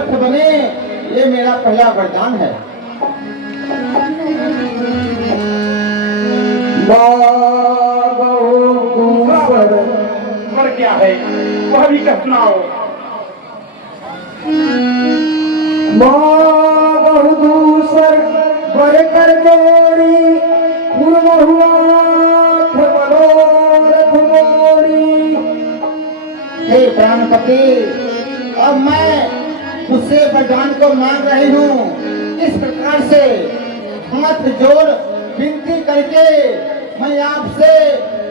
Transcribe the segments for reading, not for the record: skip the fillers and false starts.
समर्थ बने, ये मेरा पहला वरदान है। पर क्या है वह भी कह सुनाओ। दूसर वर कर जोड़ी मनोरथ मोरी। हे प्राणपति, अब मैं तुझसे वरदान को मांग रही हूँ। इस प्रकार से हाथ जोड़ विनती करके मैं आपसे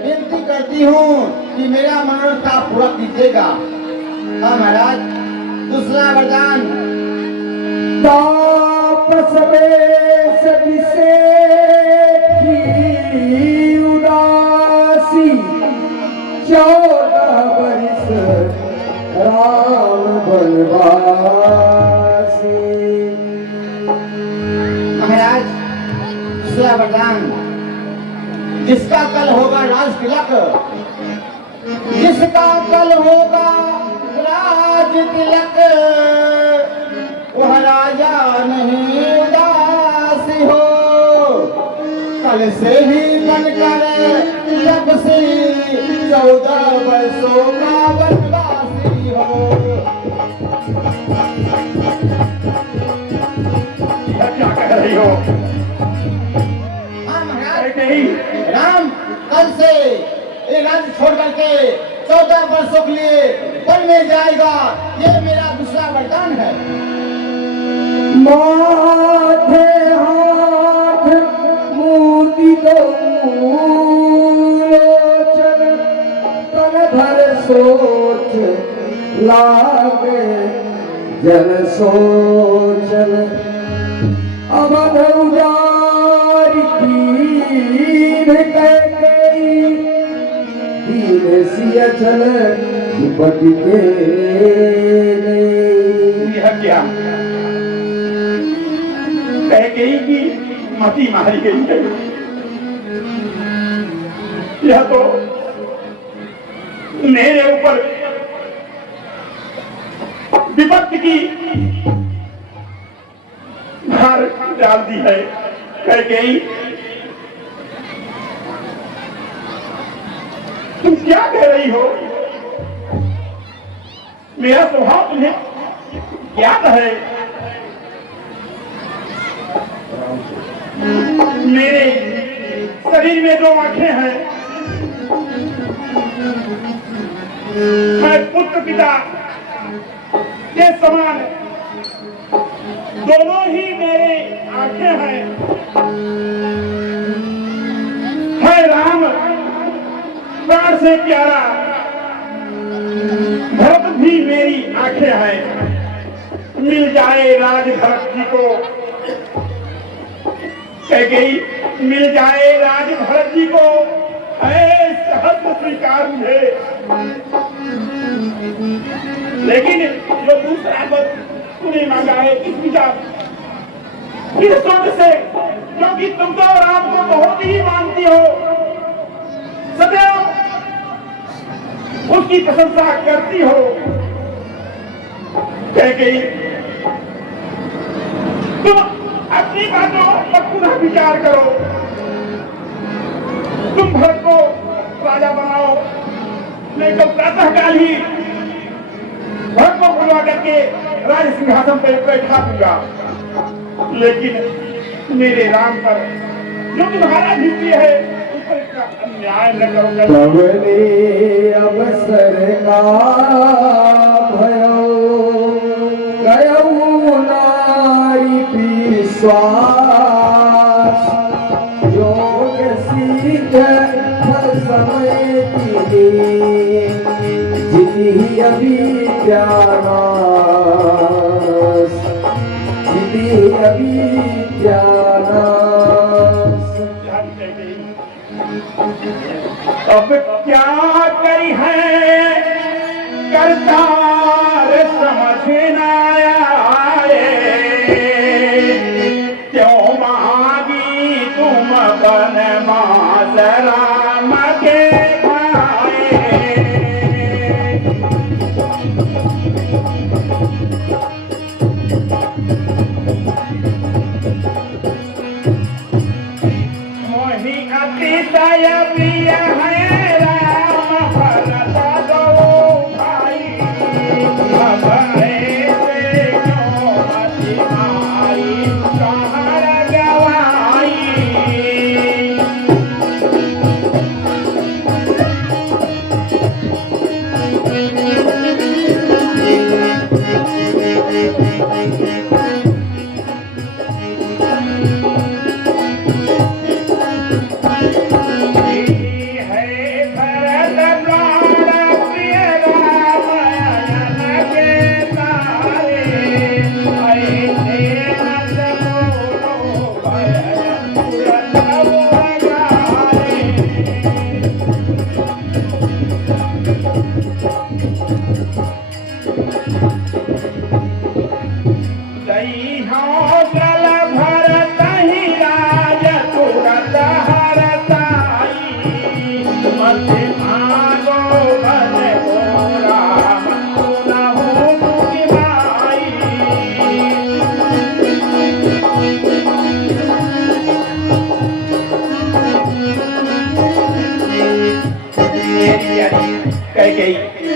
विनती करती हूँ कि मेरा मनोरथ आप पूरा कीजिएगा। हाँ महाराज, दूसरा वरदान। तापस में सबसे उदासी 14 वर्ष राम बनवासी। महाराज, दूसरा वरदान। जिसका कल होगा राज तिलक, जिसका कल होगा राज तिलक, वह राजा नहीं उदासी हो। कल से ही बनकर जब से 14 वर्षों का वनवासी हो। क्या कह रही हो? हाँ महाराज, नहीं, राम कल से ये राज्य छोड़ करके 14 वर्षों के लिए वन में जाएगा। ये मेरा दूसरा वरदान है। माथे हाथ मूर्ति दो लोचन तन धर सोच लागे जन सोचन। अवध उजारी दीन कैकेयी दीन सिय चल बट के। यह क्या कैकेयी की मती मारी गई है? यह तो मेरे ऊपर विपत्ति की भार डाल दी है। कैकेयी, तुम क्या कह रही हो? मेरा स्वभाव तुम्हें ज्ञात है। मेरे शरीर में 2 आंखें हैं। मैं पुत्र पिता के समान, दोनों ही मेरे आंखें हैं। है राम प्राण से प्यारा, भरत भी मेरी आंखें हैं। मिल जाए राज भरत जी को, कैकेयी मिल जाए राज भरत जी को, सहज स्वीकार मुझे। लेकिन जो दूसरा वर तूने मांगा है किस विचार, किस सोच से? क्योंकि तुम तो राम को बहुत ही मानती हो, सदैव उसकी प्रशंसा करती हो। कैकेयी, तुम अपनी बातों पर पुनः विचार करो। तुम भरत को राजा बनाओ, नहीं तो प्रातःकाल ही भरत को बुलवा करके राज सिंहासन पर बैठा दूंगा। लेकिन मेरे राम पर जो तुम्हारा भित्ति है उस पर इतना अन्याय न करो। तवने अवसर का भयो गयऊ नारी विश्वास। योग सीख फल समय जिति अविद्यानाश, जिति अविद्यानाश। अब क्या करी है करतार समझ न आए, क्यों मांगी तुम बनवास राम के भाए।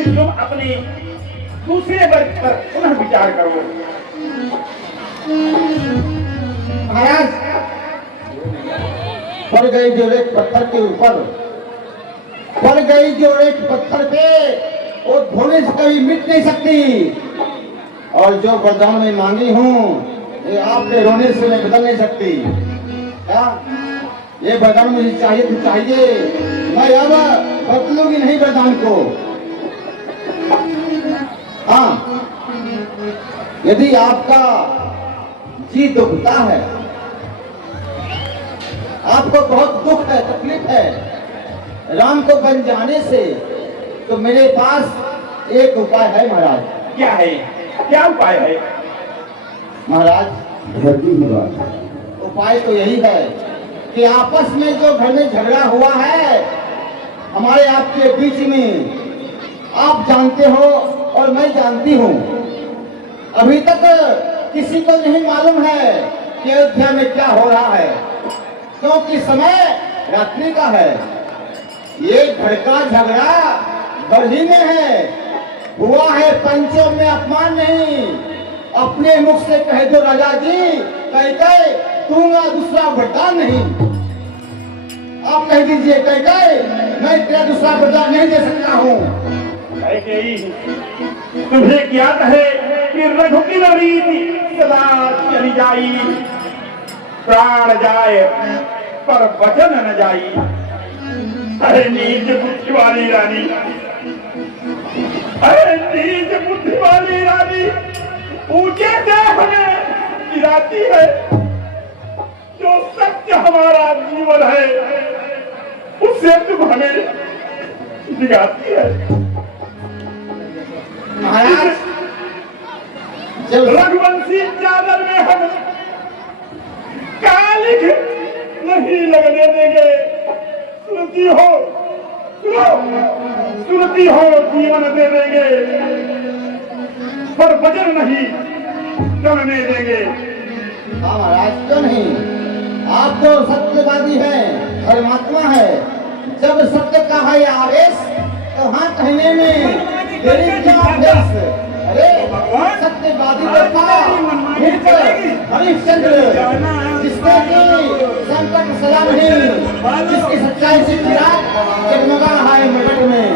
तुम अपने दूसरे वर्ग पर पुनः विचार करो। महाराज, पड़ गई जो रेत पत्थर के ऊपर, पड़ गई जो रेत पत्थर पे, वो धोने से कभी मिट नहीं सकती। और जो वरदान में मांगी हूँ, ये आपके रोने से मैं बदल नहीं सकती। क्या ये वरदान मुझे चाहिए तो चाहिए, मैं अब बदलूंगी नहीं वरदान को। हाँ, यदि आपका जी दुखता है, आपको बहुत दुख है, तकलीफ है राम को बन जाने से, तो मेरे पास एक उपाय है महाराज। क्या है? क्या उपाय है? महाराज धरती की बात, उपाय तो यही है कि आपस में जो घर में झगड़ा हुआ है हमारे आपके बीच में, आप जानते हो और मैं जानती हूँ, अभी तक किसी को नहीं मालूम है कि अयोध्या में क्या हो रहा है, क्योंकि समय रात्रि का है। ये घर का झगड़ा बरही में है, हुआ है पंचों में अपमान नहीं। अपने मुख से कह दो राजा जी, कह दूंगा दूसरा वरदान नहीं। आप कह दीजिए कह मैं तेरा दूसरा वरदान नहीं दे सकता हूँ। तुम्हें ज्ञात है कि रघु की रीति सदा चली जाई, प्राण जाए पर वचन न जाई। अरे नीच बुद्धि वाली रानी, अरे नीच बुद्धि वाली रानी, ऊंचे से हमें गिराती है। जो सत्य हमारा जीवन है उससे तुम हमें दिखाती है। महाराज, रघुवंशी चादर में हम कालिख नहीं लगने देंगे। सुनती हो, सुनती हो, जीवन दे देंगे पर वचन नहीं करने देंगे। हाँ महाराज, क्यों नहीं, आप तो सत्यवादी हैं, धर्मात्मा है। जब सत्य का है आवेश तो हाँ कहने में देरी क्या आवेश। अरे सत्यवादी तो था हरिश्चंद्र, जिसने की संकट सलाम नहीं, जिसकी सच्चाई से चिराग जगमगा रहा है मगध में।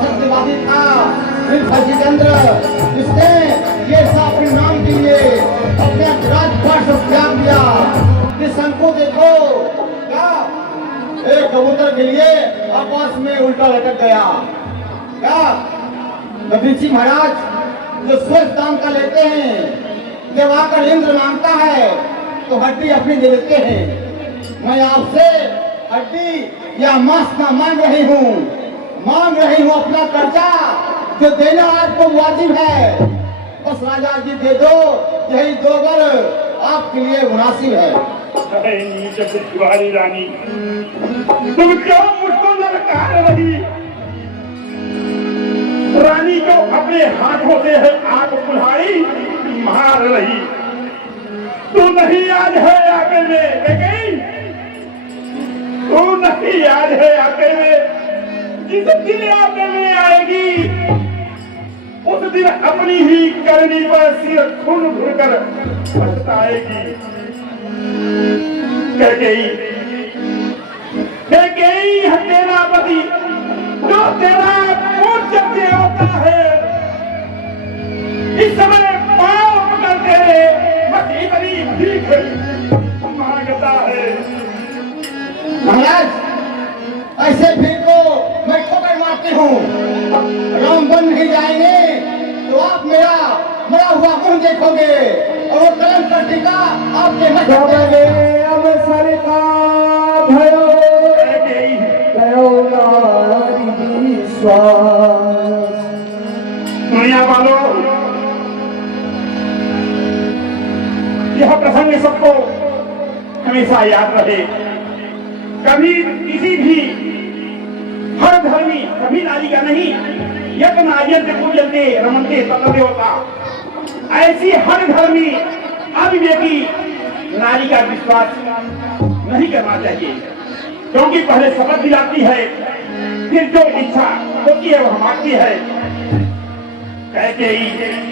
सत्यवादी था हरिश्चंद्र, जिसने ये सब नाम के लिए अपने राजपाट से त्याग दिया। इस को देखो, क्या एक कबूतर के लिए आपस में उल्टा लटक गया। क्या कबीर महाराज जो स्वस्थ दाम का लेते हैं, जब आकर इंद्र मांगता है तो हड्डी अपनी दे देते हैं। मैं आपसे हड्डी या मांस ना मांग रही हूँ अपना कर्जा जो देना आपको वाजिब है। बस राजा जी दे दो, यही दो बर आपके लिए मुनासिब है। नीच बुद्धि वाली रानी, तुम क्यों मुझको ललकार रही? रानी को अपने हाथों से है आग कुल्हाड़ी मार रही। तू नहीं आज है आगे में गई, तू नहीं आज है आगे में। जिस दिन आगे में आएगी उस दिन अपनी ही करनी पर सिर खून भरकर पछताएगी। कह गई है तेरा पति जो तेरा पूज्य होता है, इस समय पाँव देखोगे और वो कलम का टीका आपके मत सबगे अब सरका भयो भयो नारी विश्वास। दुनिया वालों, यह प्रसंग सबको हमेशा याद रहे। कभी किसी भी हर धर्मी, कभी नारी का नहीं, यज्ञ नारियल से पूजते रमनते तत्व देवता, ऐसी हर धर्मी अविवेकी नारी का विश्वास नहीं करना चाहिए, क्योंकि पहले शपथ दिलाती है, फिर जो इच्छा होती है वह मांगती है। कहते ही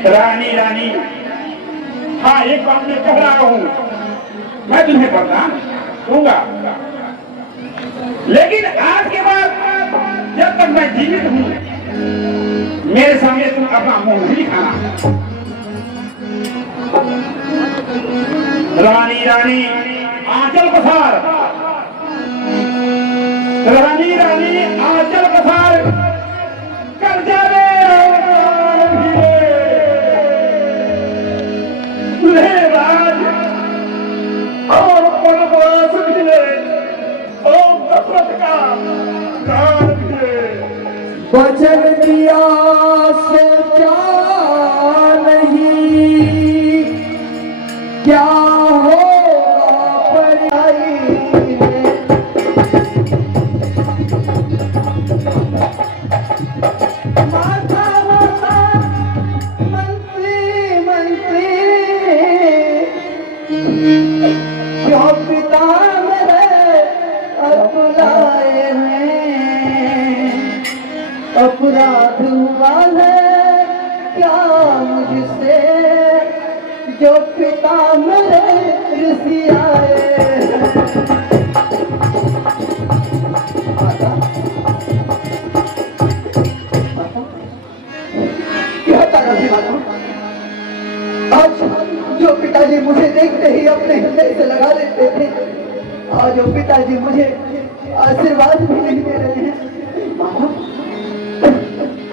रानी रानी, हाँ एक बात मैं कह रहा हूं, मैं तुम्हें वरदान दूंगा, लेकिन आज के बाद जब तक मैं जीवित हूं मेरे सामने तुम अपना मुंह नहीं दिखाना। रानी रानी आंचल पसार, रानी रानी आंचल पसार कर जावे ले राज और परवास भिले और दशरथ का प्राण भिले। वचन दिया सोचा नहीं, क्या होगा पराई में। माता माता मंत्री मंत्री, क्यों पिता मेरे अपनाए हैं। अपराध हुआ है क्या मुझसे, जो पिता मेरे ऋषि आए। क्या तारा थी माता? आज जो पिताजी मुझे देखते ही अपने हृदय से लगा लेते थे, आज जो पिताजी मुझे आशीर्वाद भी नहीं दे रहे हैं। माता,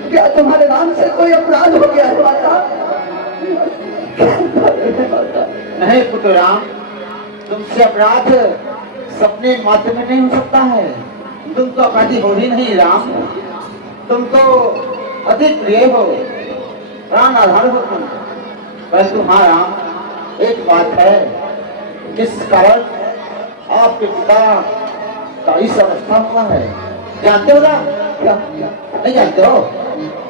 क्या तुम्हारे नाम से कोई अपराध हो गया है माता? नहीं पुत्रराम, तुमसे अपराध सपने मात्र में नहीं हो सकता है। तुम तो अपराधी हो ही नहीं राम, तुम तो अधिक प्रिय हो, प्राण आधार हो तुम। परंतु हाँ राम, एक बात है, जिस कारण आपके पिता का इस अवस्था हुआ है, जानते हो राम? क्या? नहीं जानते हो?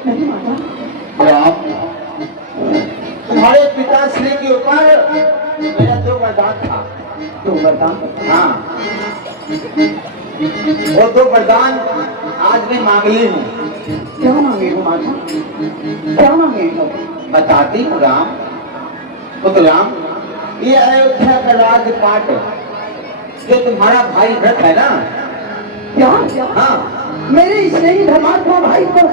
नहीं माता। राम, तुम्हारे पिताश्री के ऊपर मेरा जो वरदान था, तो वरदान? हाँ, वो दो वरदान आज मैं मांग ली हूँ। क्या मांगे हो माता? क्या मांगे हो? बताती हूँ राम। पुत्र राम, ये अयोध्या का राजपाट जो तुम्हारा भाई भरत है ना, क्या? हाँ, मेरे स्नेही धर्मात्मा भाई को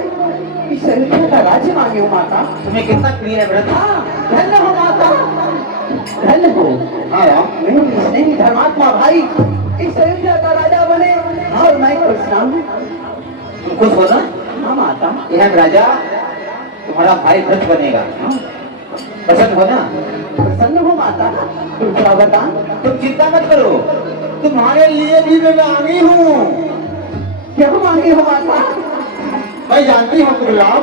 इस अयोध्या का राज्य मांगे हो माता? तुम्हें कितना प्रिय है भरत? हाँ, धन्य हो माता, धन्य हो। हाँ राम, मेरे स्नेही धर्मात्मा भाई इस अयोध्या का राजा बने और मैं खुश हूँ। तुम खुश हो ना? हाँ माता। यह राजा तुम्हारा भाई भरत बनेगा, पसंद हो ना? प्रसन्न हो माता। दूसरा वरदान? तुम चिंता मत करो, तुम्हारे लिए भी मैं मांगी हूँ। क्या मांगे हो माता? मैं जानती हूँ पुत्रराम,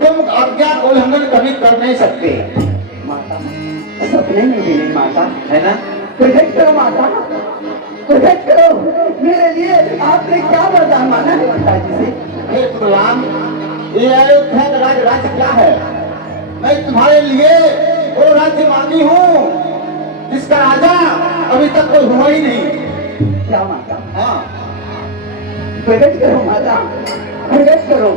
तुम आज्ञा का उल्लंघन कभी कर नहीं सकते, माता सपने में भी नहीं माता, है ना? प्रोजेक्ट करो माता, प्रोजेक्ट करो। मेरे लिए आपने क्या वरदान मांगा है पिताजी से? हे पुत्रराम, ये अयोध्या का राज्य क्या है? मैं तुम्हारे लिए वो राज्य मांगी हूँ जिसका राजा अभी तक कोई हुआ ही नहीं। क्या माता? हाँ, प्रकट करो माता, प्रकट करो।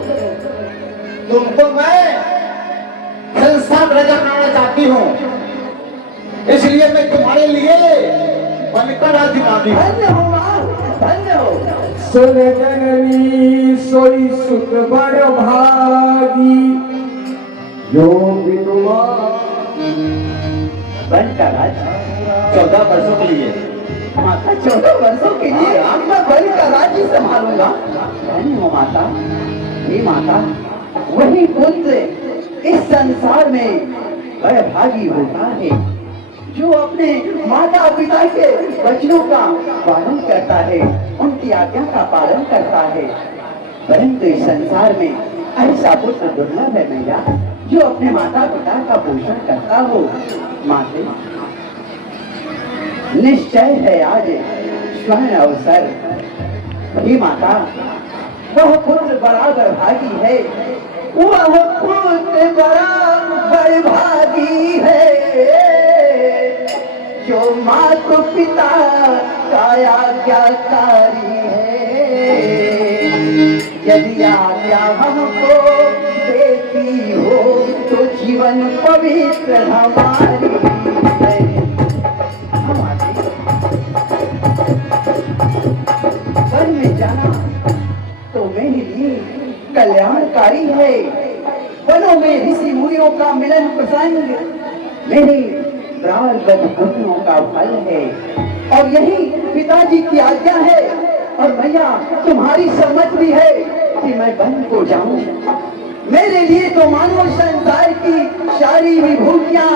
तुमको मैं संसार राजा बनाना चाहती हूँ, इसलिए मैं तुम्हारे लिए बनकर राज्य मांगी हूँ। धन्य हो माँ, धन्य हो। सुन जननी सोई सुत बर भागी, यो विधवा बनकर राज 14 वर्षों के लिए माता, 14 वर्षों के लिए मैं बल का राज्य संभालूंगा। धन्य हो माता। हे माता, वही पुत्र इस संसार में बड़भागी होता है जो अपने माता पिता के वचनों का पालन करता है, उनकी आज्ञा का पालन करता है। परंतु इस संसार में ऐसा पुत्र दुर्लभ है मैया जो अपने माता पिता का पोषण करता हो। माते, निश्चय है आज स्वर्ण अवसर। हे माता, वह पुत्र बराबर भागी है, वह पुत्र बराबर भागी है जो माता पिता का आज्ञाकारी है। यदि आज्ञा हमको देती हो तो जीवन पवित्र हमारी है। वन में जाना तो मेरे लिए कल्याणकारी है। वनों में ऋषि मुनियों का मिलन प्रसंग मेरे प्रारब्ध पुण्यों का फल है और यही पिताजी की आज्ञा है। और मैया, तुम्हारी सम्मत भी है कि मैं वन को जाऊं। मेरे लिए तो मानो संसार की सारी विभूतियां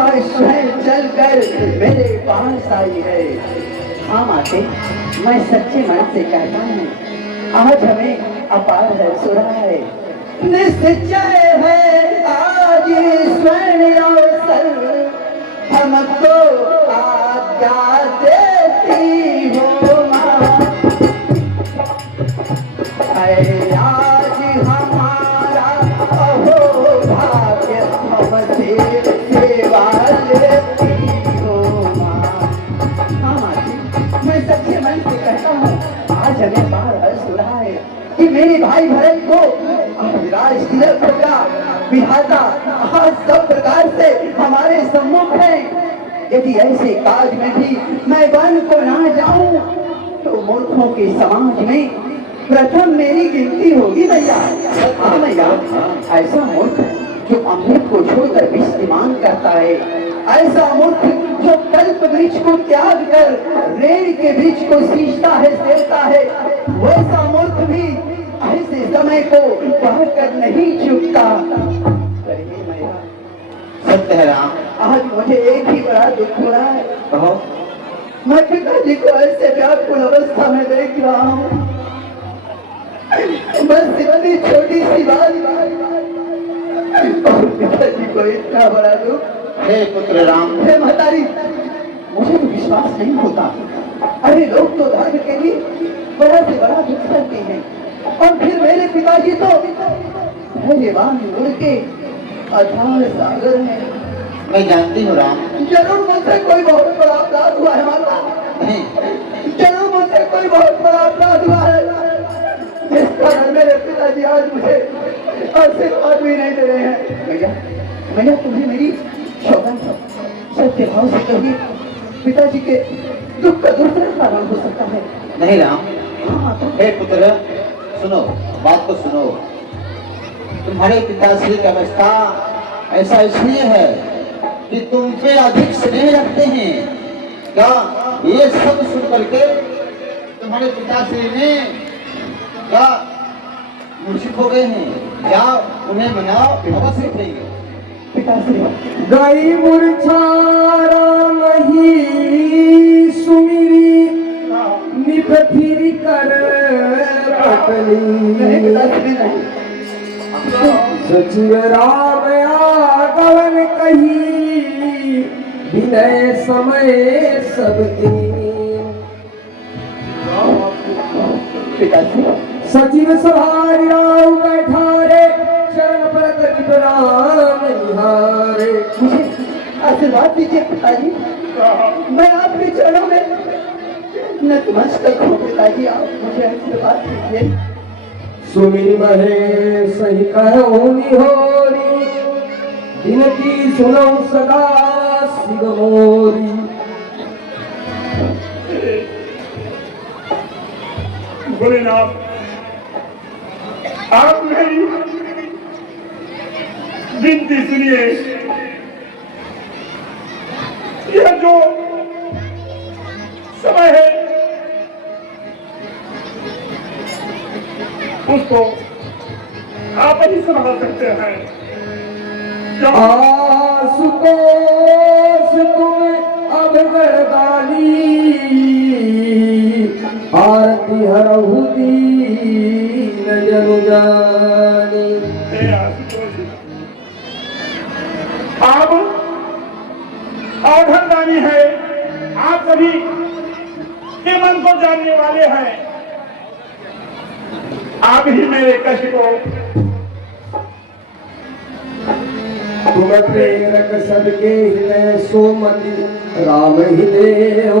आज स्वयं चलकर मेरे पास आई है। हाँ माते, मैं सच्चे मन से कहता हूँ, आज हमें अपार हर्ष हो रहा है। निश्चय है आज स्वर्ण अवसर, हमको आज्ञा देती हो माँ। आज हमारा अहो भाग्य, हमसे सेवा लेती हो माँ। हाँ माती, मैं सच्चे मन से कहता हूँ, आज हमें बाहर हर्ष हो रहा है कि मेरे भाई भरत को राज तिलक का विधाता आज सब प्रकार से हमारे सम्मुख है। यदि ऐसे काज में भी मैं वन को ना जाऊं तो मूर्खों के समाज में प्रथम मेरी गिनती होगी मैया। हाँ मैया, ऐसा मूर्ख जो अमृत को छोड़कर विष निमान करता है, ऐसा मूर्ख जो कल्प वृक्ष को त्याग कर रेण के वृक्ष को सींचता है, सेवता है, वैसा मूर्ख भी ऐसे समय को पार कर नहीं चुकता। सत्य है राम। आज मुझे एक ही बड़ा दुख हो रहा है। कहो। मैं पिताजी को ऐसे व्याकुल अवस्था में देख रहा हूँ। बस इतनी छोटी सी बात और पिताजी को इतना बड़ा दुख। हे पुत्र राम, हे महतारी, मुझे तो विश्वास नहीं होता। अरे लोग तो धर्म के लिए बड़ा से बड़ा दुख करते हैं और फिर मेरे पिताजी तो धैर्यवान मुड़ के अथाह सागर है। मैं जानती हूँ राम। जरूर मुझसे कोई बहुत बड़ा अपराध हुआ है माता। नहीं, जरूर मुझसे कोई बहुत बड़ा अपराध हुआ है जिस कारण मेरे पिताजी आज मुझे आशीर्वाद भी नहीं दे रहे हैं। भैया तुम्हें मेरी सौगंध सत्य भाव से कहिए, पिताजी के दुख का दूसरा कारण हो सकता है। नहीं राम। हे पुत्र, सुनो, बात को सुनो। तुम्हारे पिताश्री की अवस्था ऐसा इसलिए है कि तुम पे अधिक स्नेह रखते हैं। क्या ये सब सुन करके तुम्हारे पिताश्री ने क्या मूर्छित हो गए हैं? क्या उन्हें मनाओ, अवश्य उठेंगे। पिताश्री गई मूर्छा राम ही सुमिरी, निभ फिर कर पटली। सचिव राम आगवन कही, विनय समय सब दीन। पिताश्री सचिव सभारी राव बैठा रे, चरण परत प्रणाम निहारे। मुझे आशीर्वाद दीजिए पिताजी, मैं आपके चरणों में नतमस्तक हूँ। पिताजी आप मुझे आशीर्वाद दीजिए। सुमिर महे सही कहूनी होरी, विनती सुनो सदा शिव मोरी। भोलेनाथ, आप मेरी विनती सुनिए। यह जो समय है उसको आप ही संभाल सकते हैं। आ आशुतोष तुम अब वरदानी आरती हरहु दीन जनु जानी। हे आशुतोष, आप औघड़दानी है, आप सभी के मन को जानने वाले हैं। आप ही मेरे कष्ट को तुम प्रेरक सबके हृदय सोमति राम ही देव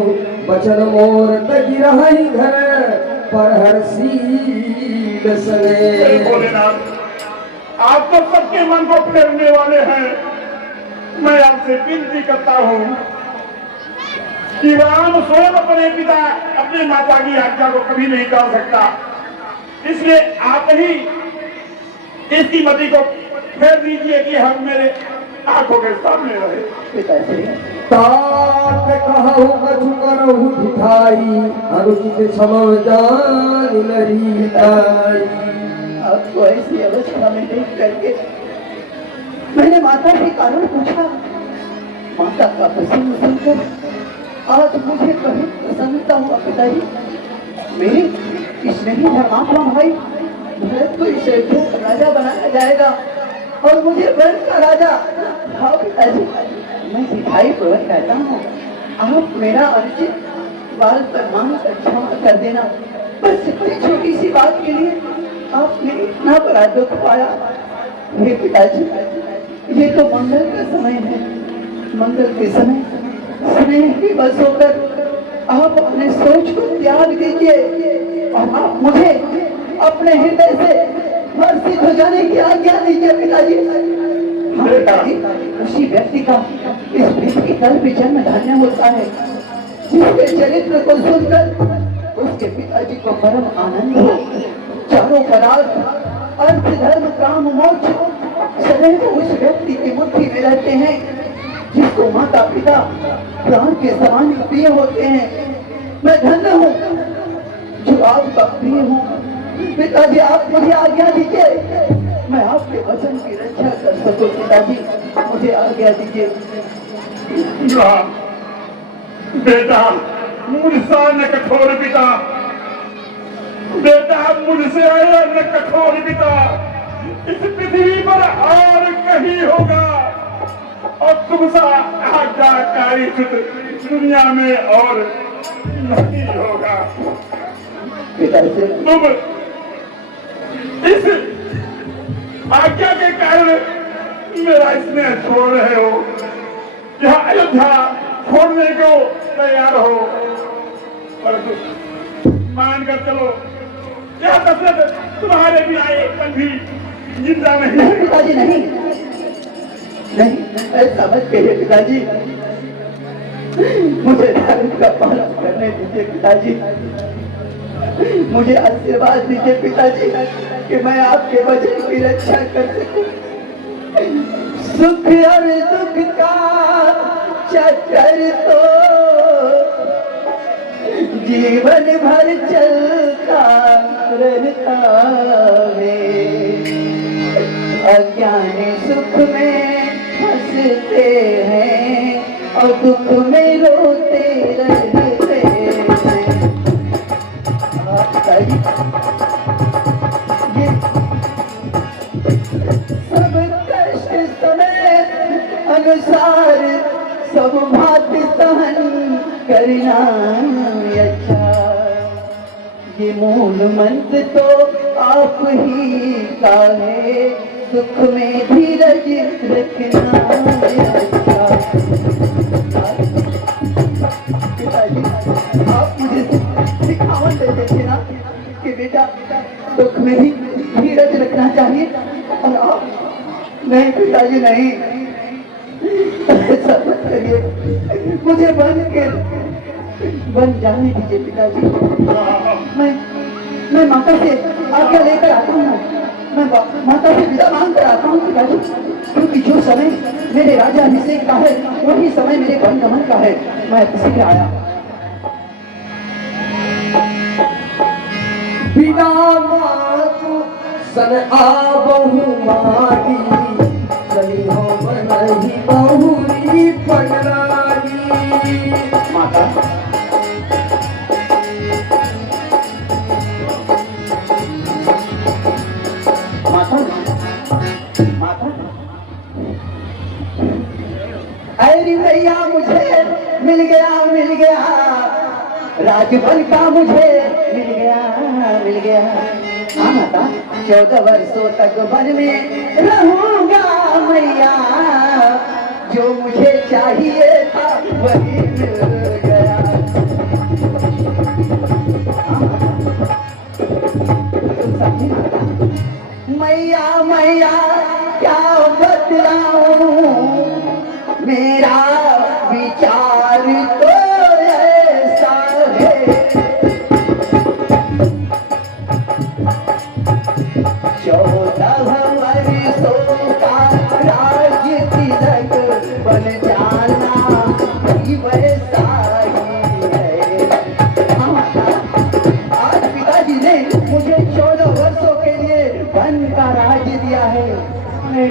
बचन मोर तजी रही घर पर हर्षील सने। हे भोलेनाथ, आप तो सबके मन को फेरने वाले हैं। मैं आपसे विनती करता हूँ कि राम स्वयं अपने पिता अपने माता की आज्ञा को कभी नहीं कर सकता, इसलिए आप ही इसकी मति को फेर दीजिए कि हम मेरे आंखों के सामने रहे। पिताजी तात कहु कछु करहु भिखाई अनुचित क्षम जान नरी ताई। आपको ऐसी अवस्था में देख करके मैंने माता से कारण पूछा। माता का प्रसन्न सुनकर आज मुझे कभी प्रसन्नता हुआ। पिताजी मेरे इस नहीं धर्मात्मा भाई भरत को इस अयोध्या का राजा बनाया जाएगा और मुझे वन का राजा। हाँ पिताजी, मैं सिखाई पूर्वक कहता हूँ, आप मेरा अनुचित बाल पर मान कर क्षमा कर देना। बस इतनी छोटी सी बात के लिए आपने इतना बड़ा दुख पाया। हे पिताजी, ये तो मंगल का समय है। मंगल के समय स्नेह की बस होकर आप अपने सोच को त्याग दीजिए और आप मुझे अपने हृदय से हर्षित हो जाने की आज्ञा दीजिए। पिताजी हाँ पिताजी, उसी व्यक्ति का इस पृथ्वी तल पे जन्म धन्य होता है जिसके चरित्र को सुनकर उसके पिताजी को परम आनंद हो। चारों पदार्थ अर्थ धर्म काम मोक्ष सदैव उस व्यक्ति की मुट्ठी में रहते हैं जिसको माता पिता प्राण के समान प्रिय होते हैं। मैं धन्य हूँ जो आपका प्रिय हूँ। पिताजी आप मुझे आज्ञा दीजिए, मैं आपके वचन की रक्षा कर सकूं। पिताजी मुझे आज्ञा दीजिए। बेटा मुझसा न कठोर पिता, बेटा मुझसे आया न कठोर पिता, इस पृथ्वी पर और कहीं होगा और तुमसा आज्ञाकारी पुत्र दुनिया में और नहीं होगा। पिताजी तुम इस आज्ञा के कारण मेरा स्नेह छोड़ रहे हो, यह अयोध्या छोड़ने को तैयार हो, पर मान कर चलो यह दशरथ तुम्हारे बिना एक पल भी जिंदा नहीं नहीं है। पिताजी नहीं नहीं, ऐसा मत कहिए पिताजी। मुझे धर्म का पालन करने दीजिए पिताजी। मुझे आशीर्वाद दीजिए पिताजी कि मैं आपके वचन की रक्षा कर सकूं। सुख और दुख का चक्कर तो जीवन भर चलता रहता है। अज्ञानी सुख में हंसते हैं और दुख में रोते रहते हैं। ये सब कष्ट समय अनुसार सब भाग्य सहन करना अच्छा। ये मूल मंत्र तो आप ही का है, दुख में धीरज रखना अच्छा। पिताजी आप मुझे सिखावन देते थे ना कि बेटा दुख में भी धीरज रखना चाहिए, और आप नहीं पिताजी नहीं, ऐसा मत करिए। मुझे बन जाने दीजिए पिताजी। मैं माता से आज्ञा लेकर आता हूँ। मैं माता से विदा मांग कर आता हूँ पिताजी, क्योंकि जो समय मेरे राजा अभिषेक का है वही समय मेरे वन गमन का है। मैं इसीलिए आया। बिना मातु सन आबहु माटी चली हो बना रही बहुरी पगलागी। माता माता माता अरे भैया मुझे मिल गया राजबन का मुझे मिल गया हाँ माता 14 वर्षों तक वन में रहूंगा मैया जो मुझे चाहिए था वही मिल गया हाँ, तुम समझी माता मैया मैया क्या बतलाऊं मेरा विचार तो ऐसा है 14 वर्षों का राज तिलक बन जाना ही वैसा ही है हाँ माता, आज पिताजी ने मुझे 14 वर्षों के लिए वन का राज दिया है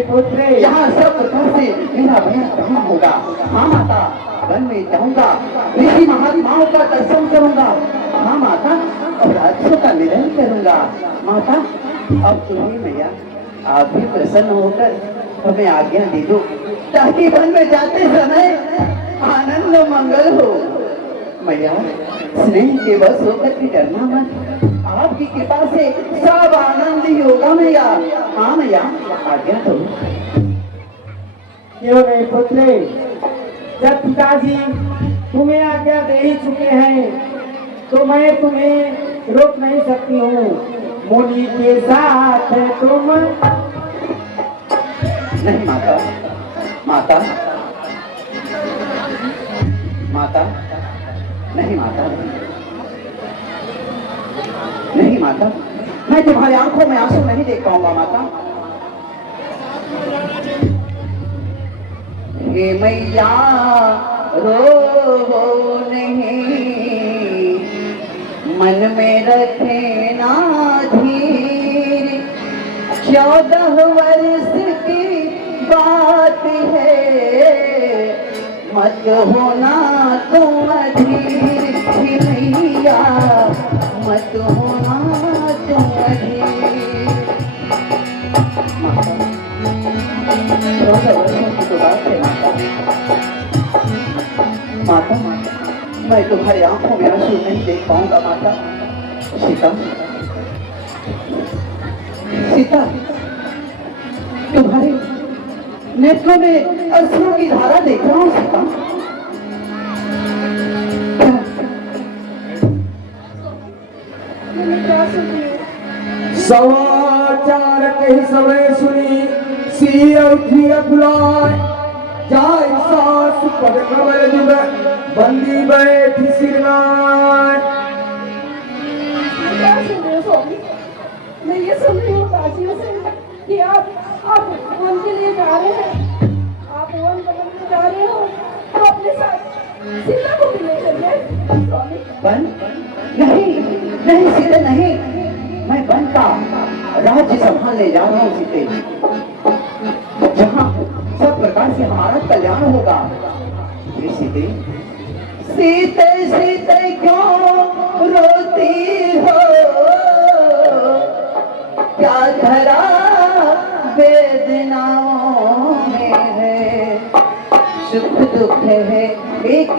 पुत्र यहाँ सब प्रकार से मेरा भय कहाँ होगा हाँ माता वन में जाऊंगा ऋषि महात्माओं का दर्शन करूंगा हाँ माता और राक्षसों का निधन करूंगा माता अब तुम्हें मैया आप भी प्रसन्न होकर हमें आज्ञा दे दो ताकि वन में जाते समय आनंद मंगल हो मैया स्नेह के बस होकर भी डरना मत आपकी कृपा से सब आनंद ही होगा मैया हाँ मैया आज्ञा दो क्यों नहीं पुत्र जब पिताजी तुम्हें आज्ञा दे ही चुके हैं तो मैं तुम्हें रोक नहीं सकती हूँ मुनि के साथ तुम नहीं माता माता माता नहीं माता नहीं माता मैं तुम्हारी आंखों में आंसू नहीं देख पाऊंगा माता हे मैया रो नहीं मन में रखे ना धीर 14 वर्ष की बात है मत होना तुम अधीर हे मैया मत होना तुम अधीर माता 14 वर्षों की तो बात है माता माता मैं तुम्हारी आंखों में आंसू नहीं देख पाऊंगा माता सीता सीता तुम्हारे नेत्रों में अश्रु की धारा देख रहा हूँ सीता समाचार कही समय सुनी सी उठी बुलाए जाय सास पद कमल जुग बंदी बैठी सिरनाय। क्या सुन रहे हो स्वामी? मैं ये सुन रही हूँ काशियों से कि आप वन के लिए जा रहे हैं आप वन में जा रहे हो तो अपने साथ सीता को भी ले चलिए स्वामी वन नहीं नहीं सीते नहीं मैं वन का राज्य संभालने जा रहा हूँ सीते जहाँ सब प्रकार से हमारा कल्याण होगा ये सीते सीते सीते क्यों रोती हो क्या धरा वेदनाओं में है सुख दुख है एक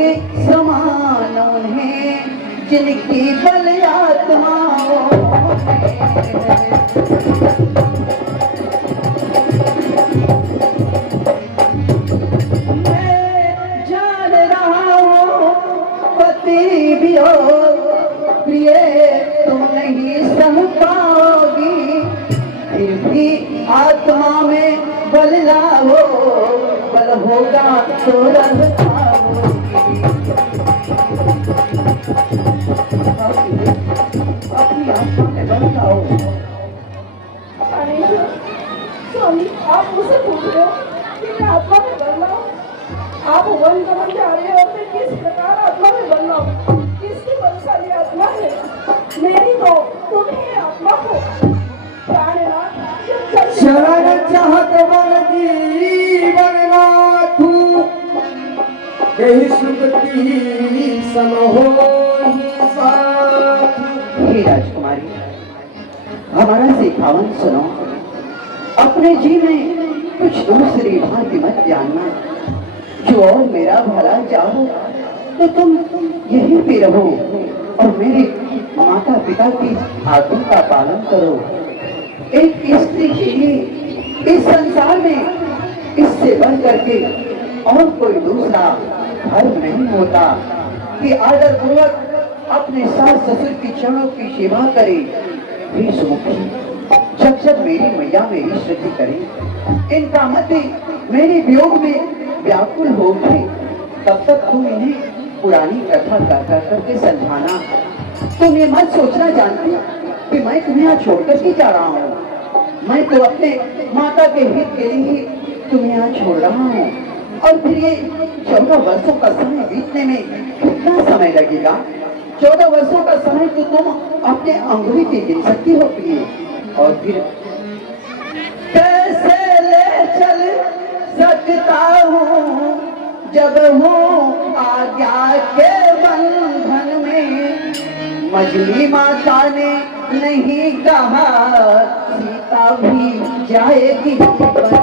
समान उन्हें जिनकी बल आत्माओं में है मैं जान रहा हूँ पति भी हो प्रिय तुम नहीं सह पाओगी फिर भी आत्मा में बल लाओ बल होगा तो रह पाओगी अपनी आत्मा में बल लाओ अरे स्वामी आप मुझसे पूछ रहे हो कि मैं आत्मा में बन रहा हूँ आप वन गमन जा रहे हो फिर किस प्रकार आत्मा में बन रहा हूँ किसकी बलशाली आत्मा है मेरी तो तुम्हें आत्मा को प्राणनाथ शरण चाहत वन जीवन नाथ कहीं सुखती सम हो साथ। हे राजकुमारी, हमारा सिखावन सुनो। अपने जी में कुछ दूसरी बात मत जानना। जो और मेरा भला चाहो तो तुम यहीं पे रहो और मेरे माता पिता की आज्ञा का पालन करो। एक स्त्री के लिए इस संसार में इससे बढ़ करके और कोई दूसरा धर्म नहीं होता कि आदर पूर्वक अपने सास ससुर की चरणों की सेवा करे। हे सुमुखी, जब जब मेरी मैया मेरी स्तुति करे, इनका मत मेरे वियोग में व्याकुल हो गए, तब तक तुम इन्हें पुरानी कथा कर करके समझाना। तुम ये मत सोचना जानती कि मैं तुम्हें यहाँ छोड़ करके जा रहा हूँ। मैं तो अपने माता के हित के लिए ही तुम्हें यहाँ छोड़ रहा हूँ। और फिर ये 14 वर्षों का समय बीतने में कितना समय लगेगा? 14 वर्षों का समय तो तुम अपने अंगुली पे गिन सकती हो प्रिय। और फिर कैसे ले चल सकता हूँ जब हूँ आज्ञा के बंधन में। मजली माता ने नहीं कहा सीता भी जाएगी वन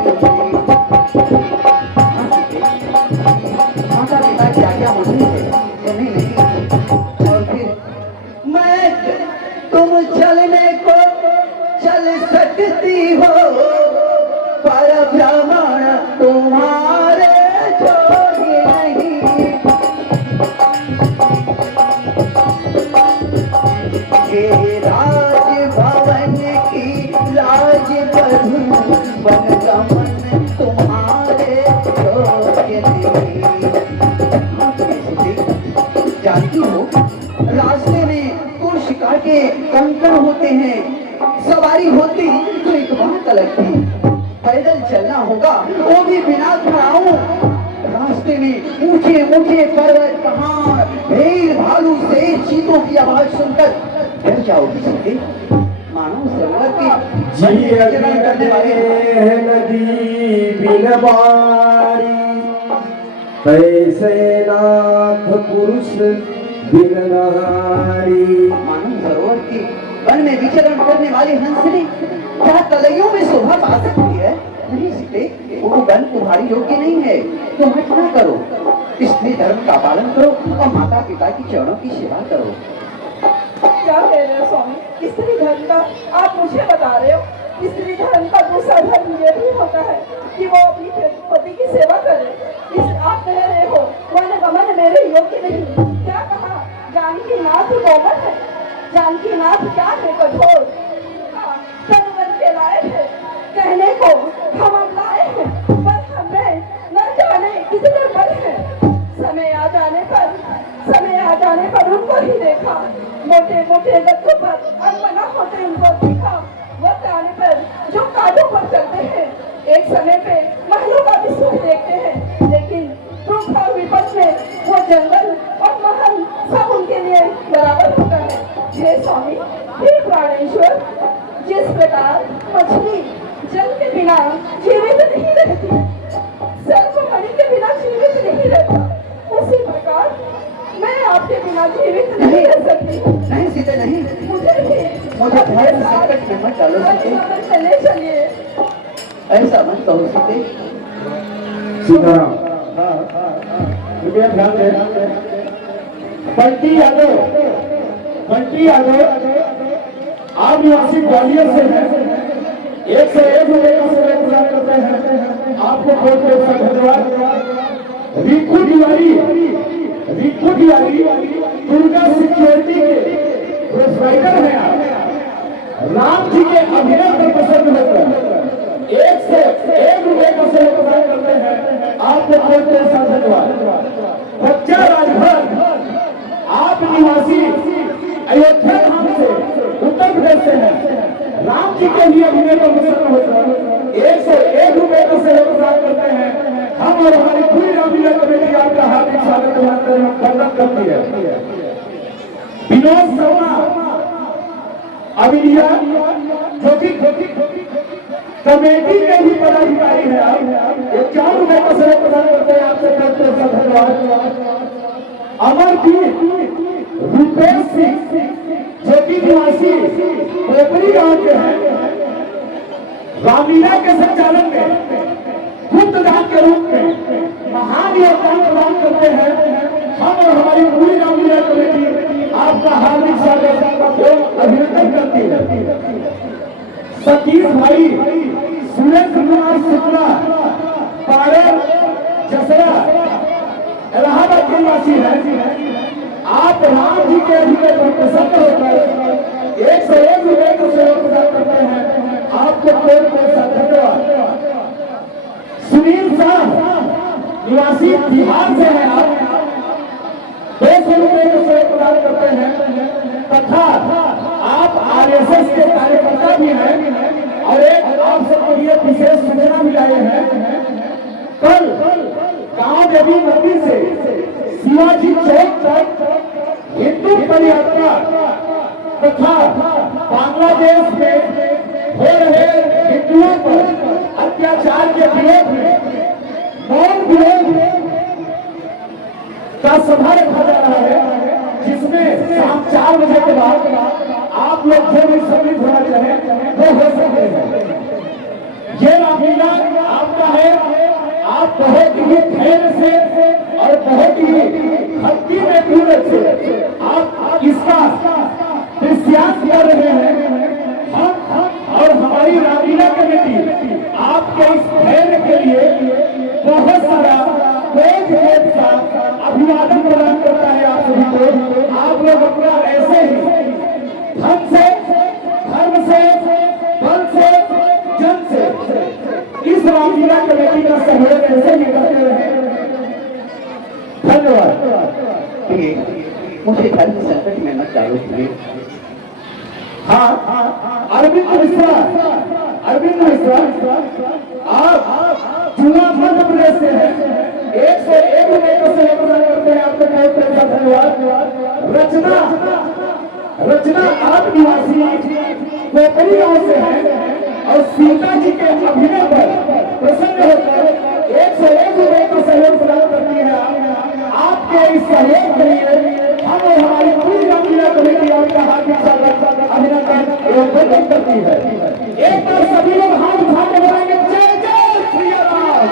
में। माता पिता क्या क्या मुझे नहीं। और फिर मैं तुम चलने को चल सकती हो पर भ्रमण तुम्हारे जोगे नहीं। हे राजभवन की राज बधू वन गमन तुम्हारे योग्य नहीं। जानती हो, रास्ते में कुछ शिकार के कंकड़ होते हैं। सवारी होती तो एक बात अलग थी, पैदल चलना होगा वो भी बिना खड़ाऊं। रास्ते में ऊंचे ऊंचे पर्वत, पहाड़, भेड़, भालू से चीतों की आवाज सुनकर डर जाओगी सीधे। मानो सरोवर की करने वाले नदी बिलवारी, कैसे नाथ पुरुष बिन नारी। मानो सरोवर की वन में विचरण करने वाले हंसने क्या तलैयों में शोभा पा सकती है? नहीं सीते, वो वन तुम्हारी योग्य नहीं है। तुम हट ना करो, स्त्री धर्म का पालन करो और माता पिता की चरणों की सेवा करो। क्या कह रहे हो स्वामी? स्त्री धर्म का आप मुझे बता रहे हो? स्त्री धर्म का दूसरा धर्म ये भी होता है कि वो अपनी पति की सेवा करे। आप कह रहे हो वन गमन मेरे योग्य नहीं। क्या कहा? जानकी नाथ कोमल है, जानकी नाथ क्या है कठोर। तन के लाए थे कहने को हम लाए हैं, पर हमें न जाने कितने बल है। समय आ जाने पर उनको ही देखा, मोटे मोटे गद्दों पर अनमना होते उनको देखा। वक्त आने पर जो कांधों पर चलते हैं, एक समय पे महलों का भी सुख देखते हैं, लेकिन दुख और विपद में वो जंगल और महल सब उनके लिए बराबर होता है। हे स्वामी, हे प्राणेश्वर, जिस प्रकार मछली जल के बिना जीवित नहीं रहती, सर्प मणि के बिना जीवित नहीं रहता, उसी प्रकार मैं आपके बिना जीवित नहीं रह सकती। नहीं सीते, नहीं, मुझे धर्म संकट में मत डालो सीते। चले चलिए। ऐसा मत कहो सीते। सीताराम, कृपया ध्यान दें। बंटी यादव, आप निवासी ग्वालियर से हैं। एक से एक रुपए का सेवा प्रदान करते हैं। आपको बहुत बहुत धन्यवाद। रिंकू तिवारी दुर्गा सिक्योरिटी के प्रोप्राइटर हैं आप। राम जी के अभिनय पर पसंद होकर एक से एक रुपए का सेवा प्रदान करते हैं। आपको बहुत बहुत धन्यवाद। बच्चा राजभर, आप निवासी अयोध्या धाम से उत्तर प्रदेश से हैं। राम जी के लिए अभिनय पर पसंद होकर एक से एक रुपए का सेवा प्रदान करते हैं। हम और हमारी पूरी अभिनय कमेटी आपका हार्दिक स्वागत वंदन करती है। विनोद शर्मा अभिनय जो कि कमेटी के भी पदाधिकारी हैं आप, ये 4 रुपए का सहयोग प्रदान करते हैं आपसे धन्यवाद। अमरदीप रुपेश सिंह जो कि निवासी पोखरी गांव के हैं, रामलीला के संचालन में गुप्त दान के रूप में महान योगदान प्रदान करते हैं। हम और हमारी पूरी रामलीला कमेटी आपका हार्दिक स्वागत एवं अभिनंदन करती है। सतीश भाई सुरेंद्र कुमार शुक्ला पारर जसरा इलाहाबाद के निवासी है। आप राम जी के अभिनय पर प्रसन्न होकर 101 रुपए का सहयोग प्रदान करते हैं। आपको बहुत सा धन्यवाद। सुनील साहब निवासी बिहार से हैं आप, 200 रुपए का सहयोग प्रदान करते हैं तथा आप आरएसएस के कार्यकर्ता भी हैं और एक आप सबको ये विशेष सूचना मिलाए हैं। कल गांव देवी मंदिर से शिवाजी चौक तक हिंदू पदयात्रा तथा बांग्लादेश में हो रहे हिंदुओं पर अत्याचार के विरोध में मौन विरोध का सभा रखा जा रहा है, जिसमें शाम 4 बजे के बाद आप लोग जो भी सम्मिलित होना चाहें वो हो सकते हैं। ये रामलीला आपका है, आप बहुत ही धैर्य से और बहुत ही भक्ति में पूर्ण से आप इसका दृश्यात कर रहे हैं। हम और हमारी रामलीला कमेटी आपके इस धैर्य के लिए बहुत सारा अभिवादन प्रदान करता है आप सभी को। आप लोग अपना ऐसे ही धन से, धर्म से, बल से, जन से इस रामलीला कमेटी का सहयोग ऐसे ही करते रहे। धन्यवाद। मुझे धर्म संकट में मत डालो प्लीज। हाँ, अरविंद मिश्रा आप चुनाव मध्य प्रदेश से हैं, 101 रुपए का सहयोग प्रदान करते हैं। आपको बहुत धन्यवाद। रचना आप निवासी पोखरी गांव से हैं और सीता जी के अभिनय पर प्रसन्न होकर 101 रुपए का सहयोग प्रदान करती है। आपके इस सहयोग के लिए हम और हमारी पूरी रामलीला कमेटी आपका हार्दिक स्वागत, अभिनंदन एवं वंदन करती है। एक बार सभी लोग हाथ उठा के बोलेंगे जय जय श्री राम।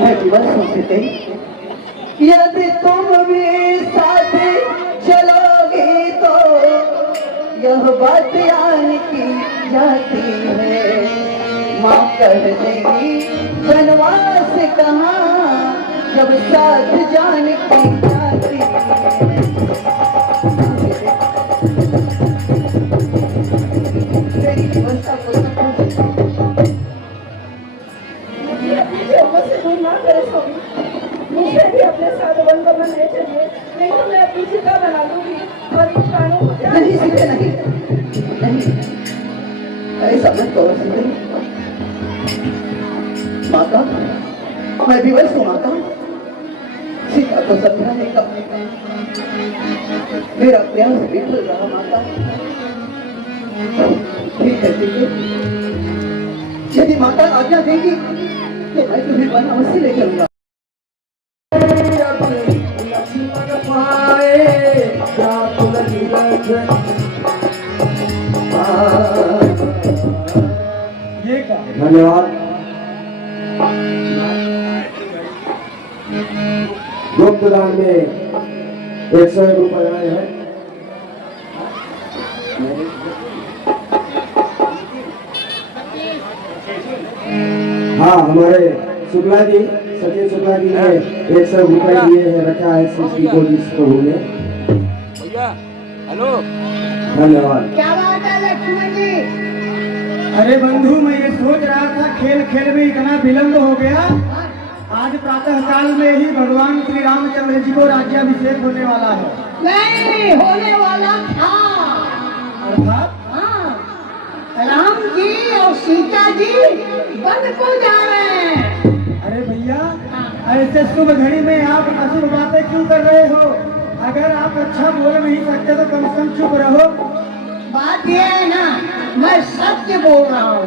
मैं दिवस सोचते यदि तुम भी साथ चलोगे तो यह बात आने की जाती है। माँ कह देगी वनवास कहाँ जब साथ जाने की जाती है। तेरी व्यवस्था को मुझे भी अपने साथ वन करना नहीं चाहिए, नहीं तो मैं अपनी चिता बना लूंगी और इन कानों को क्या नहीं सीते नहीं ऐसा मत करो सीते। माता मैं विवश हूँ माता, सीता को समझाने का मेरा प्रयास विफल रहा माता। ठीक है ठीक है, यदि माता आज्ञा देगी तो मैं तुम्हें बनारसी ले चलूंगा। धन्यवाद। योगदान में 101 रुपए आए हैं। हाँ, हमारे शुक्ला जी, सचिन शुक्ला जी ने 100 रुपए दिए हैं, रखा है सृष्टि को जिस प्रभु ने। भैया हेलो, धन्यवाद। क्या बात है लक्ष्मण जी? अरे बंधु, मैं ये सोच रहा था खेल खेल में इतना विलंब हो गया। आज प्रातः काल में ही भगवान श्री रामचंद्र जी को राज्याभिषेक होने वाला है। नहीं होने वाला था। अर्थात राम जी और सीता जी वन को जा रहे हैं। अरे भैया, ऐसे शुभ घड़ी में आप अशुभ बातें क्यों कर रहे हो? अगर आप अच्छा बोल नहीं सकते तो कम से कम चुप रहो। बात ये है ना, मैं सत्य बोल रहा हूँ।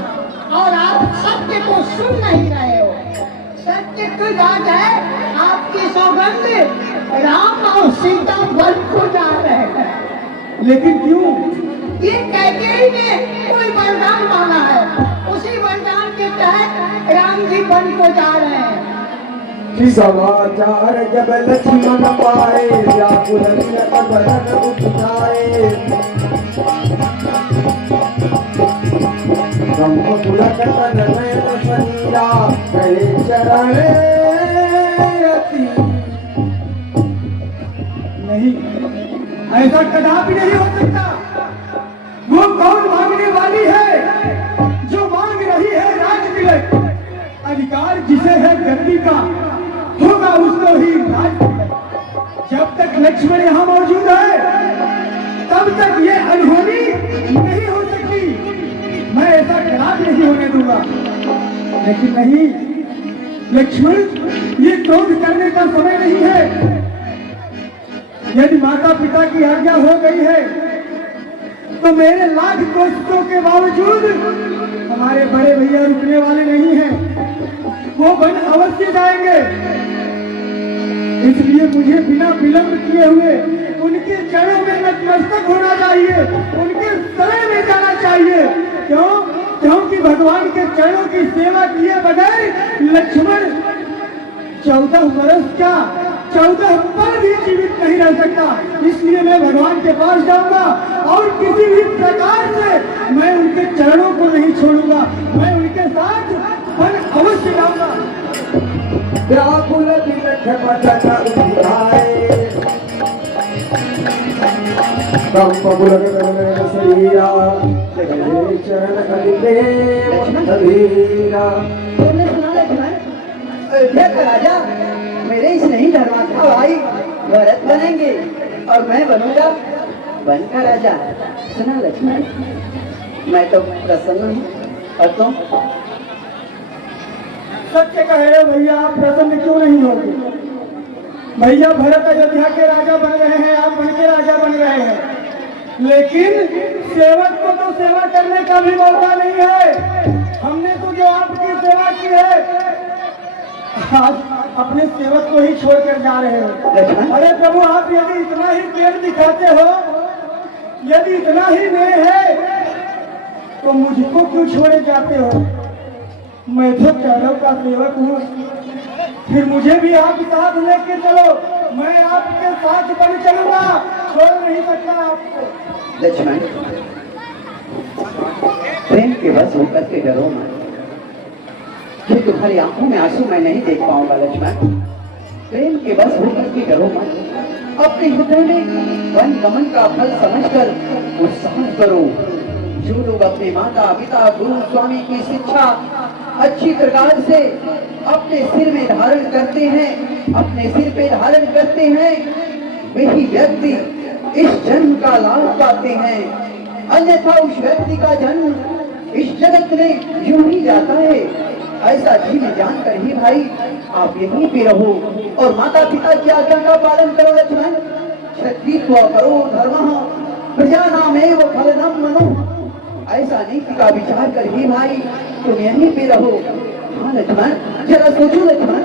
और आप सत्य को सुन नहीं रहे हो। सत्य की बात है, आपकी सौगंध राम और सीता वन को जा रहे हैं। लेकिन क्यों? ये कैकेयी ने कोई वरदान मांगा है, उसी वरदान के तहत राम जी वन को जा रहे हैं। समाचार जब लक्ष्मण पाए, व्याकुल बदन उठाए। पुलक तन नयन सनिया, गए चरण रति। नहीं, ऐसा कदापि नहीं हो सकता। वो कौन मांगने वाली है जो मांग रही है राज तिलक? अधिकार जिसे है गद्दी का, होगा उसको ही राज तिलक। जब तक लक्ष्मण यहाँ मौजूद है, तब तक ये अनहोनी नहीं हो सकती। मैं ऐसा कदापि नहीं होने दूंगा। लेकिन नहीं लक्ष्मण, ये क्रोध करने का समय नहीं है। यदि माता पिता की आज्ञा हो गई है, तो मेरे लाख कोशिशों के बावजूद हमारे बड़े भैया रुकने वाले नहीं हैं। वो वन अवश्य जाएंगे। इसलिए मुझे बिना विलंब किए हुए उनके चरणों में नतमस्तक होना चाहिए, उनके शरण में जाना चाहिए। क्यों? क्योंकि भगवान के चरणों की सेवा किए बगैर लक्ष्मण 14 वर्ष का 14 पल भी जीवित नहीं रह सकता। इसलिए मैं भगवान के पास जाऊंगा और किसी भी प्रकार से मैं उनके चरणों को नहीं छोड़ूंगा। मैं उनके साथ वन अवश्य जाऊंगा। व्याकुल तिलक बदन उठाए, पुलक तन नयन सनिया, गए चरण धीरा। तुमने सुना लक्ष्मण, अयोध्या का राजा मेरे इस नहीं धर्मात्मा भाई भरत बनेंगे और मैं बनूंगा वन का राजा। सुना लक्ष्मण, मैं तो प्रसन्न हूँ और तुम? सत्य कह रहे भैया, आप प्रसन्न क्यों नहीं होंगे? भैया भरत अयोध्या के राजा बन रहे हैं, आप वन के राजा बन रहे हैं। लेकिन सेवक को तो सेवा करने का भी मौका नहीं है। हमने तो जो आपकी सेवा की है, आज अपने सेवक को ही छोड़कर जा रहे हो। अरे प्रभु, आप यदि इतना ही प्रेम दिखाते हो, यदि इतना ही नेह है, तो मुझको क्यों छोड़े जाते हो? मैं तो चरणों का सेवक हूँ। फिर मुझे भी आप साथ लेके चलो, मैं आपके साथ बन चलूंगा, छोड़ नहीं सकता आपको। लक्ष्मण, प्रेम के बस होकर के डरो मत, कि तुम्हारी आंखों में आंसू मैं नहीं देख पाऊंगा। लक्ष्मण, प्रेम के बस होकर के डरो मत। अपने हृदय में वन गमन का फल समझकर उत्साह करो। जो लोग अपने माता पिता गुरु स्वामी की शिक्षा अच्छी प्रकार से अपने सिर में धारण करते हैं, अपने सिर पे धारण करते हैं, वही व्यक्ति इस जन्म का लाभ पाते हैं। अन्यथा उस व्यक्ति का जन्म इस जगत में यूं ही जाता है। ऐसा जीव जानकर ही भाई आप यहीं पे रहो और माता पिता की आज्ञा का पालन करो। लक्ष्मण, क्षत्रियत्व करो धर्मः प्रजानामेव फलनम मनु। ऐसा नीति का विचार कर ही भाई तुम यहीं पे रहो। हाँ लक्ष्मण, जरा सोचो लक्ष्मण,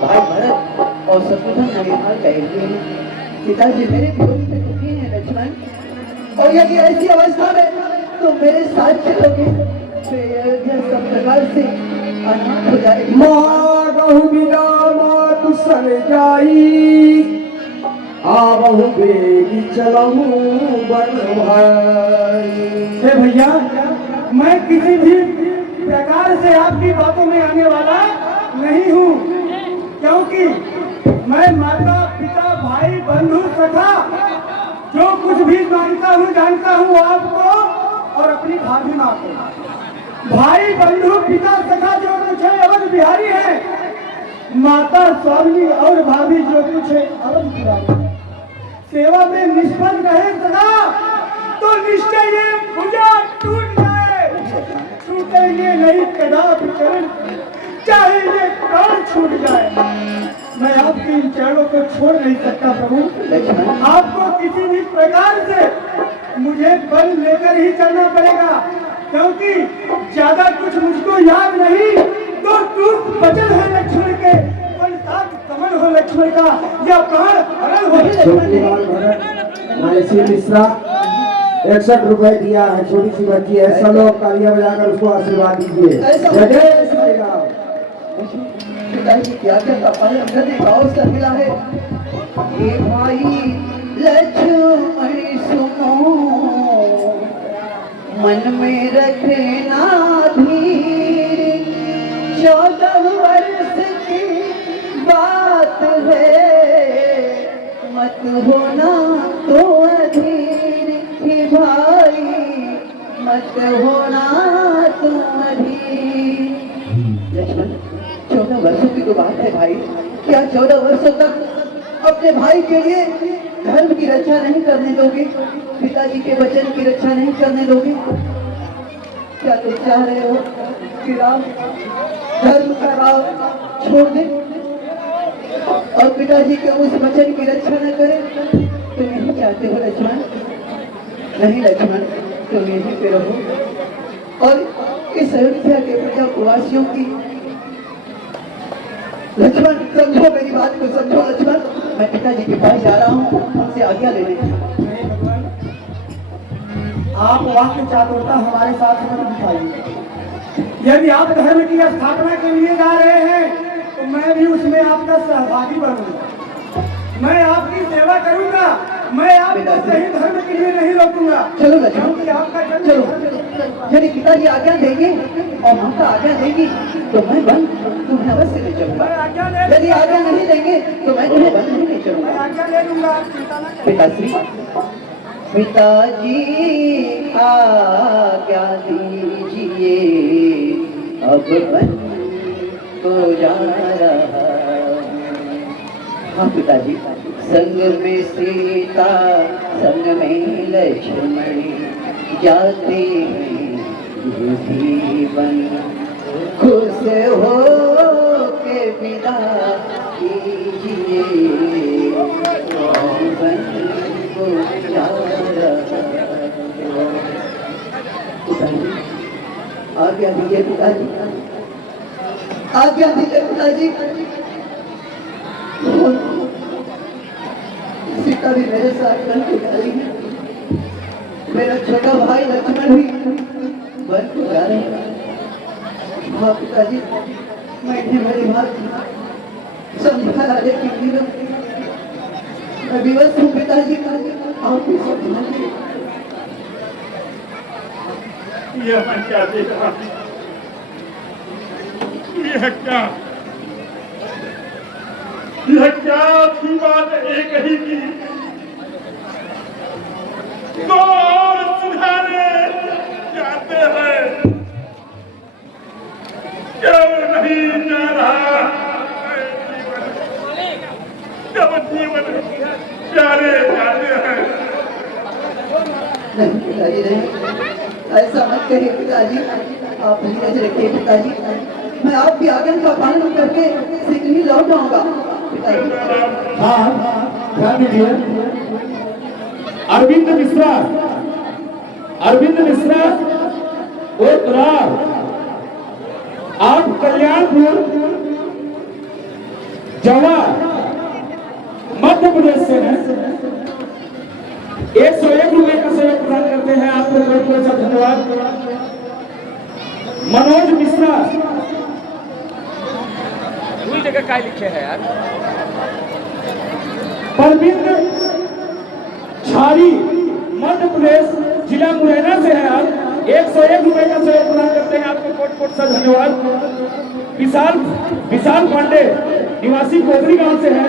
भाई भरत और शत्रुघ्न ननिहाल कहे हुए हैं, पिताजी मेरे विरोध से दुखी हैं लक्ष्मण, और यदि ऐसी अवस्था में तुम मेरे साथ चलोगे तो यह सब प्रकार से अनाथ हो जाएगी। माँ कहूँ बिना मातु सन जाई, आवहु बेगी चलहु बन भाई। भैया, मैं किसी भी प्रकार से आपकी बातों में आने वाला नहीं हूँ, क्योंकि मैं माता पिता भाई बंधु सखा जो कुछ भी जानता हूँ आपको और अपनी भाभी माँ को। भाई बंधु पिता सखा जो कुछ है अवध बिहारी है, माता स्वामी और भाभी जो कुछ है अवध बिहारी। सेवा में निष्फल रहे सदा तो निश्चय ये भुजा टूट जाए, छूटेंगे नहीं कदापि चरण, चाहे ये प्राण छूट जाए। मैं आपके इन चरणों को छोड़ नहीं सकता प्रभु। आपको किसी भी प्रकार से मुझे बल लेकर ही चलना पड़ेगा। क्योंकि ज्यादा कुछ मुझको याद नहीं। तो टूट बचन है लक्ष्मण के, पलटाक कमल हो लक्ष्मण का, या प्राण हरण हो लक्ष्मण। मानसी मिश्रा 61 रुपए दिया है, छोटी सी बच्ची है, सब लोग तालियां बजाकर उसको आशीर्वाद दीजिए। जय जय श्री राम। पिताजी क्या क्या हमारे अंदर में भाव से मिला है। ये भाई लक्ष्मण सुनो, मन में रखना धीर, 14 वर्ष की बात है, मत होना तो अधीर हे भाई, मत होना तो अधीर। लक्ष्मण 14 वर्षों की तो बात है भाई, क्या 14 वर्षों तक अपने भाई के लिए धर्म की रक्षा नहीं करने दोगे, पिताजी के वचन की रक्षा नहीं करने दोगे? क्या तुम चाह रहे हो कि राम धर्म का राह छोड़ दे और पिताजी के उस वचन की रक्षा न करे? तुम यही चाहते हो लक्ष्मण? नहीं लक्ष्मण, तुम यहीं पे रहो और इस अयोध्या के प्रजावासियों की। लक्ष्मण समझो मेरी बात को, समझो लक्ष्मण। मैं पिताजी के पास जा रहा हूँ उनसे आज्ञा लेने। आप वाक्य चातुरता हमारे साथ मत दिखाइए। यदि आप धर्म की स्थापना के लिए जा रहे हैं तो मैं भी उसमें आपका सहभागी बनूंगा, मैं आपकी सेवा करूंगा, मैं आपको सही धर्म के लिए नहीं रोकूंगा। चलो लक्ष्मण, क्योंकि आपका जन्म चलो। यदि पिताजी आज्ञा देंगे और माता आज्ञा देगी तो मैं वन तुम्हें अवश्य ले चलूंगा। यदि आज्ञा नहीं देंगे तो मैं तुम्हें वन नहीं ले चलूंगा। आज्ञा ले लूंगा, आप चिंता न करें। पिताश्री, पिताजी आज्ञा दीजिए, अब वन को जा रहा। हाँ पिताजी, संग में सीता संग में लक्ष्मण, जाते हैं जीवन, खुश हो के विदा कीजिए, वन को जा रहा। पिताजी आज्ञा दीजिए, पिताजी आज्ञा दीजिए पिताजी। सीता भी मेरे साथ बन के जाएगी, मेरा छोटा भाई लक्ष्मण भी बन को जा रहे हैं। हाँ पिताजी, मैं इन्हें मेरी बात समझा लेकिन मैं विवश हूँ पिताजी, आप भी समझाइए। ये मैं क्या देख रहा हूँ, यह क्या थी बात एक ही की, दो और सुधारे जाते हैं, क्यों नहीं जा रहा जब जीवन प्यारे जाते हैं। नहीं पिताजी नहीं, ऐसा मत कहिए पिताजी, आप धीरज रखिए पिताजी, मैं आपकी आज्ञा का पालन करके शीघ्र ही लौट आऊंगा पिताजी। हाँ, ध्यान दीजिए। अरविंद मिश्रा और रार, आप कल्याणपुर जवाहर मध्य प्रदेश से हैं। 101 रुपए का सहयोग प्रदान करते हैं, आपको बहुत बहुत धन्यवाद। मनोज मिश्रा जगह क्या लिखे है यार, परविंद छारी मध्य प्रदेश जिला मुरैना से है आप, 101 रुपए का सहयोग प्रदान करते हैं, आपको कोट कोट सा धन्यवाद। विशाल पांडे निवासी कोदरी गांव से है,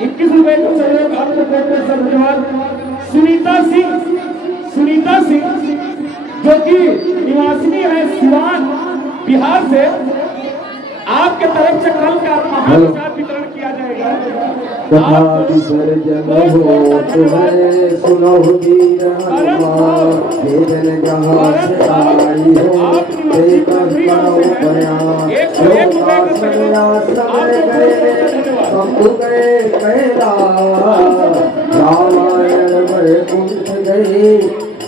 21 रुपए का सहयोग, आपको कोट कोट सा धन्यवाद। सुनीता सिंह जो कि निवासिनी है सिवान बिहार से, आपके तरफ से कल का महाप्रसाद वितरण किया जाएगा। कथा विसर्जन हो तुम्हारे सुनो वीर हनुमान, हे जन जहाँ से आई हो हे करो प्रयास, समय गए शंभु गए कैलाश, रामायण वैकुंठ गए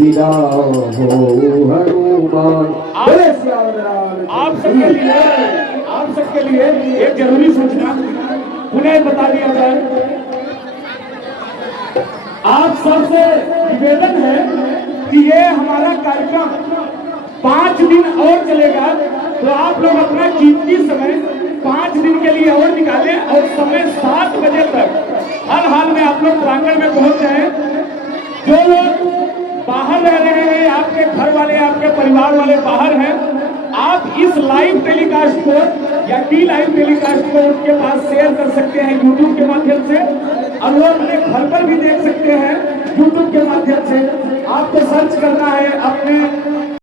विदा हो हनुमान। हनुमान बोले सियावर रामचंद्र की आप सबके लिए एक जरूरी सूचना पुनः बता दिया जाए। आप सबसे निवेदन है कि ये हमारा कार्यक्रम 5 दिन और चलेगा, तो आप लोग अपना कीमती समय 5 दिन के लिए और निकालें और समय 7 बजे तक हर हाल में आप लोग प्रांगण में पहुंच जाएं। जो लोग बाहर रह रहे हैं, आपके घर वाले, आपके परिवार वाले बाहर हैं, आप इस लाइव टेलीकास्ट को या टी लाइव टेलीकास्ट को उनके पास शेयर कर सकते हैं यूट्यूब के माध्यम से, और वो अपने घर पर भी देख सकते हैं यूट्यूब के माध्यम से। आपको सर्च करना है अपने